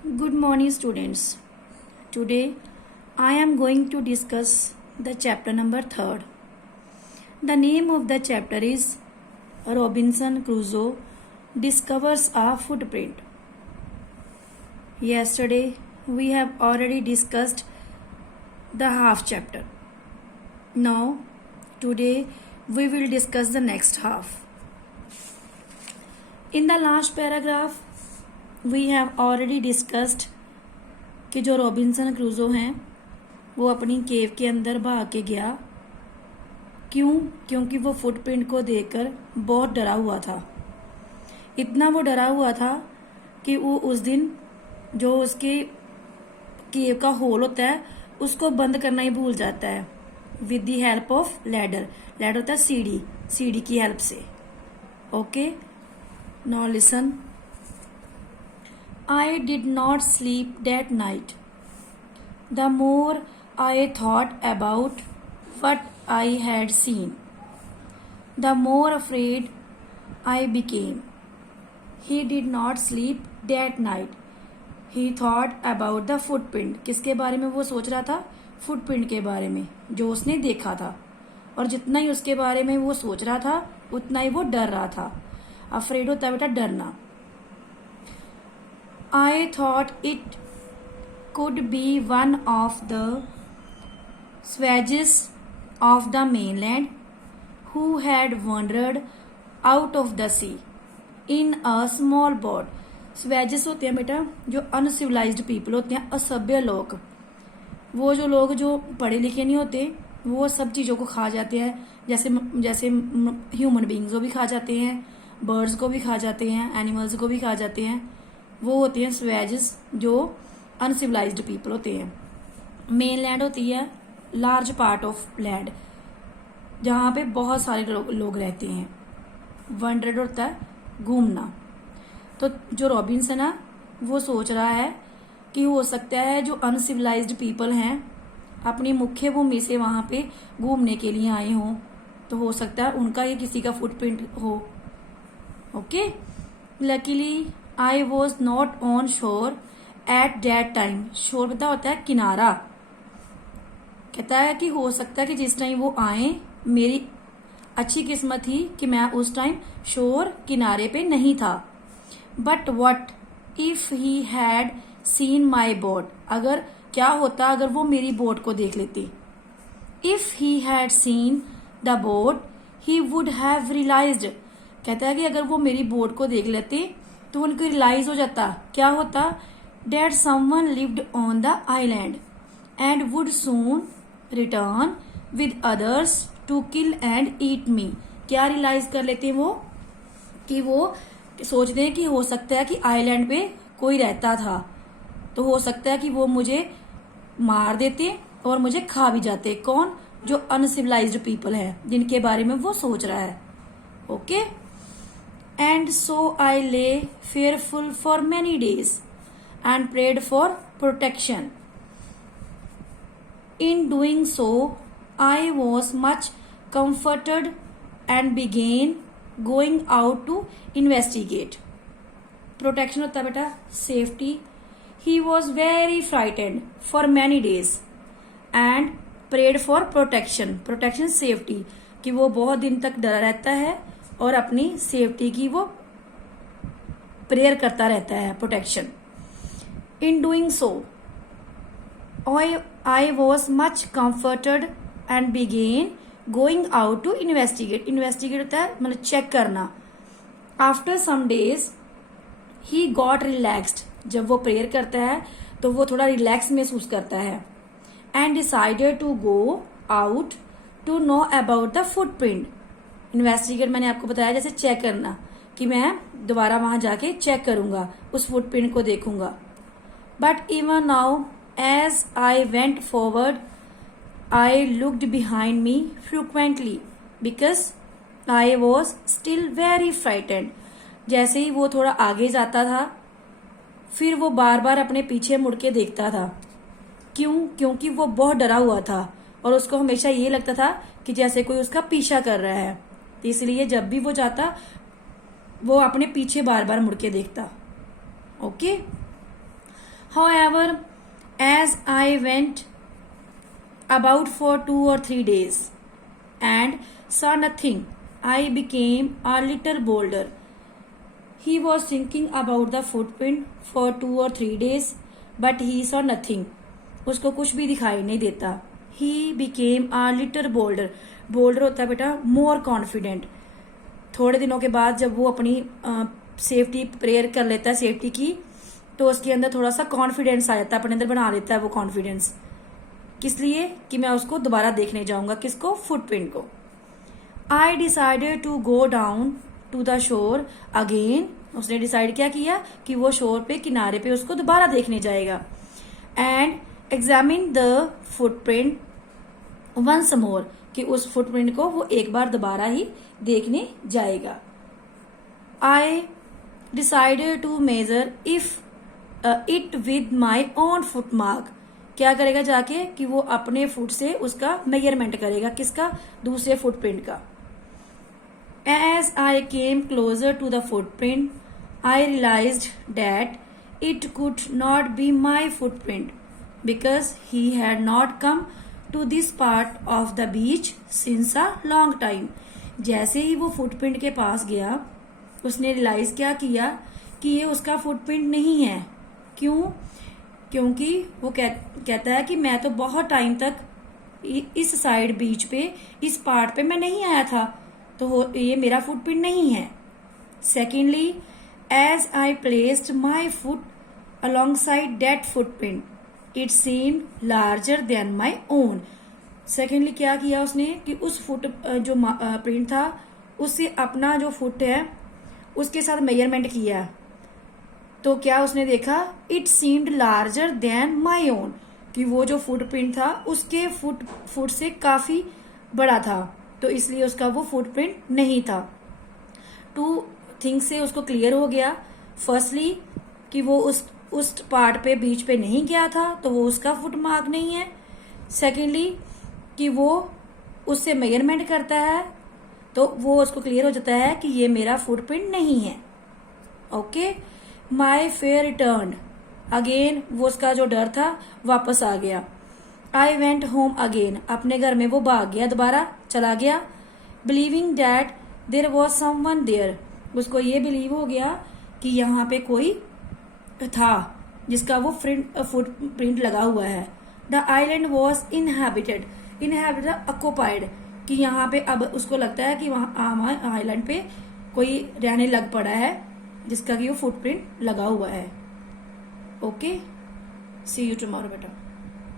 Good morning, students. Today I am going to discuss the chapter number 3rd. The name of the chapter is Robinson Crusoe Discovers a Footprint. Yesterday we have already discussed the half chapter. Now, today we will discuss the next half. In the last paragraph, we have already discussed कि जो Robinson क्रूजो हैं वो अपनी केव के अंदर भाग के गया। क्योंकि वो फुटप्रिंट को देखकर बहुत डरा हुआ था। इतना वो डरा हुआ था कि वो उस दिन जो उसके केव का होल होता है उसको बंद करना ही भूल जाता है with the help of ladder. Ladder होता है सीढ़ी की हेल्प से। Okay, now listen. I did not sleep that night. The more I thought about what I had seen, the more afraid I became. He did not sleep that night. He thought about the footprint. किसके बारे में वो सोच रहा था? Footprint के बारे में जो उसने देखा था। और जितना ही उसके बारे में वो सोच रहा था उतना ही वो डर रहा था। अफ्रेड होता है बेटा डरना। I thought it could be one of the savages of the mainland who had wandered out of the sea in a small boat. savages होते हैं बेटा जो अनसिविलाइज्ड पीपल होते हैं, असभ्य लोग। वो जो लोग जो पढ़े लिखे नहीं होते वो सब चीज़ों को खा जाते हैं, जैसे ह्यूमन बींग्स को भी खा जाते हैं, बर्ड्स को भी खा जाते हैं, एनिमल्स को भी खा जाते हैं। वो होते हैं स्वेजेस जो अनसिविलाइज्ड पीपल होते हैं। मेन लैंड होती है लार्ज पार्ट ऑफ लैंड जहाँ पे बहुत सारे लोग रहते हैं। वंडर्ड होता है घूमना। तो जो रॉबिन्सन है वो सोच रहा है कि हो सकता है जो अनसिविलाइज्ड पीपल हैं अपनी मुख्य भूमि से वहाँ पे घूमने के लिए आए हों, तो हो सकता है उनका ही किसी का फुटप्रिंट हो। Okay, luckily I was not on shore at that time. शोर पता होता है किनारा। कहता है कि हो सकता है कि जिस टाइम वो आए मेरी अच्छी किस्मत थी कि मैं उस टाइम शोर किनारे पे नहीं था। But what if he had seen my boat. अगर क्या होता अगर वो मेरी बोट को देख लेते। If he had seen the boat he would have realised. कहता है कि अगर वो मेरी बोट को देख लेते तो उनको रियलाइज हो जाता। क्या होता? That someone lived on the island and would soon return with others to kill and eat me. क्या रियलाइज कर लेते वो कि वो सोचते हैं कि हो सकता है कि आइलैंड पे कोई रहता था, तो हो सकता है कि वो मुझे मार देते और मुझे खा भी जाते। कौन? जो अनसिविलाइज्ड पीपल है जिनके बारे में वो सोच रहा है। Okay, And so I lay fearful for many days and prayed for protection. In doing so, I was much comforted and began going out to investigate. Protection होता है बेटा safety. He was very frightened for many days and prayed for protection. Protection safety कि वो बहुत दिन तक डरा रहता है और अपनी सेफ्टी की वो प्रेयर करता रहता है, protection. In doing so I was much comforted and began going out to investigate. Investigate होता है मतलब चेक करना। After some days he got relaxed. जब वो प्रेयर करता है तो वो थोड़ा रिलैक्स महसूस करता है। And decided to go out to know about the footprint. Investigate मैंने आपको बताया जैसे चेक करना कि मैं दोबारा वहां जाके चेक करूंगा, उस फुटप्रिंट को देखूंगा। But even now as I went forward I looked behind me frequently because I was still very frightened. जैसे ही वो थोड़ा आगे जाता था फिर वो बार बार अपने पीछे मुड़ के देखता था। क्योंकि वो बहुत डरा हुआ था और उसको हमेशा ये लगता था कि जैसे कोई उसका पीछा कर रहा है, तो इसलिए जब भी वो जाता वो अपने पीछे बार बार मुड़ के देखता। Okay, However, as I went about for 2 or 3 days and saw nothing, I became a little bolder. He was thinking about the footprint for 2 or 3 days, but he saw nothing. उसको कुछ भी दिखाई नहीं देता. He became a little bolder. Boulder होता है बेटा more confident. थोड़े दिनों के बाद जब वो अपनी सेफ्टी प्रेयर कर लेता है सेफ्टी की, तो उसके अंदर थोड़ा सा कॉन्फिडेंस आ जाता है, अपने अंदर बना लेता है वो कॉन्फिडेंस. किस लिए? कि मैं उसको दोबारा देखने जाऊंगा. किसको? फुटप्रिंट को. I decided to go down to the shore again. उसने डिसाइड क्या किया कि वो शोर पे, किनारे पे उसको दोबारा देखने जाएगा. And examine the footprint once more. कि उस फुटप्रिंट को वो एक बार दोबारा ही देखने जाएगा. I decided to measure if it with my own foot mark. क्या करेगा जाके कि वो अपने फुट से उसका मेजरमेंट करेगा. किसका? दूसरे फुटप्रिंट का. As I came closer to the footprint I realised that it could not be my footprint because he had not come to this part of the beach since a long time. जैसे ही वो footprint के पास गया, उसने realise क्या किया कि ये उसका फुटप्रिंट नहीं है. क्यों? क्योंकि वो कहता है कि मैं तो बहुत टाइम तक इस साइड बीच पे, इस पार्ट पे मैं नहीं आया था, तो ये मेरा फुटप्रिंट नहीं है. Secondly, as I placed my foot alongside that footprint it seem larger than my own. Secondly क्या किया उसने कि उस फुट जो प्रिंट था उससे अपना जो फुट है उसके साथ मेजरमेंट किया, तो क्या उसने देखा? It seemed larger than my own. कि वो जो फुटप्रिंट था उसके फुट से काफी बड़ा था, तो इसलिए उसका वो फुटप्रिंट नहीं था. 2 थिंग्स से उसको क्लियर हो गया. फर्स्टली कि वो उस पार्ट पे बीच पे नहीं गया था, तो वो उसका फुट मार्क नहीं है. सेकेंडली कि वो उससे मेजरमेंट करता है, तो वो उसको क्लियर हो जाता है कि ये मेरा फुटप्रिंट नहीं है. Okay. My fear return again. वो उसका जो डर था वापस आ गया. I went home again. अपने घर में वो भाग गया, दोबारा चला गया. Believing that there was someone there. उसको ये बिलीव हो गया कि यहाँ पे कोई था जिसका वो फुटप्रिंट लगा हुआ है. The island was inhabited. Inhabited occupied. कि यहाँ पे अब उसको लगता है कि वहां आइलैंड पे कोई रहने लग पड़ा है जिसका कि वो फुटप्रिंट लगा हुआ है. ओके. सी यू टुमारो बेटा.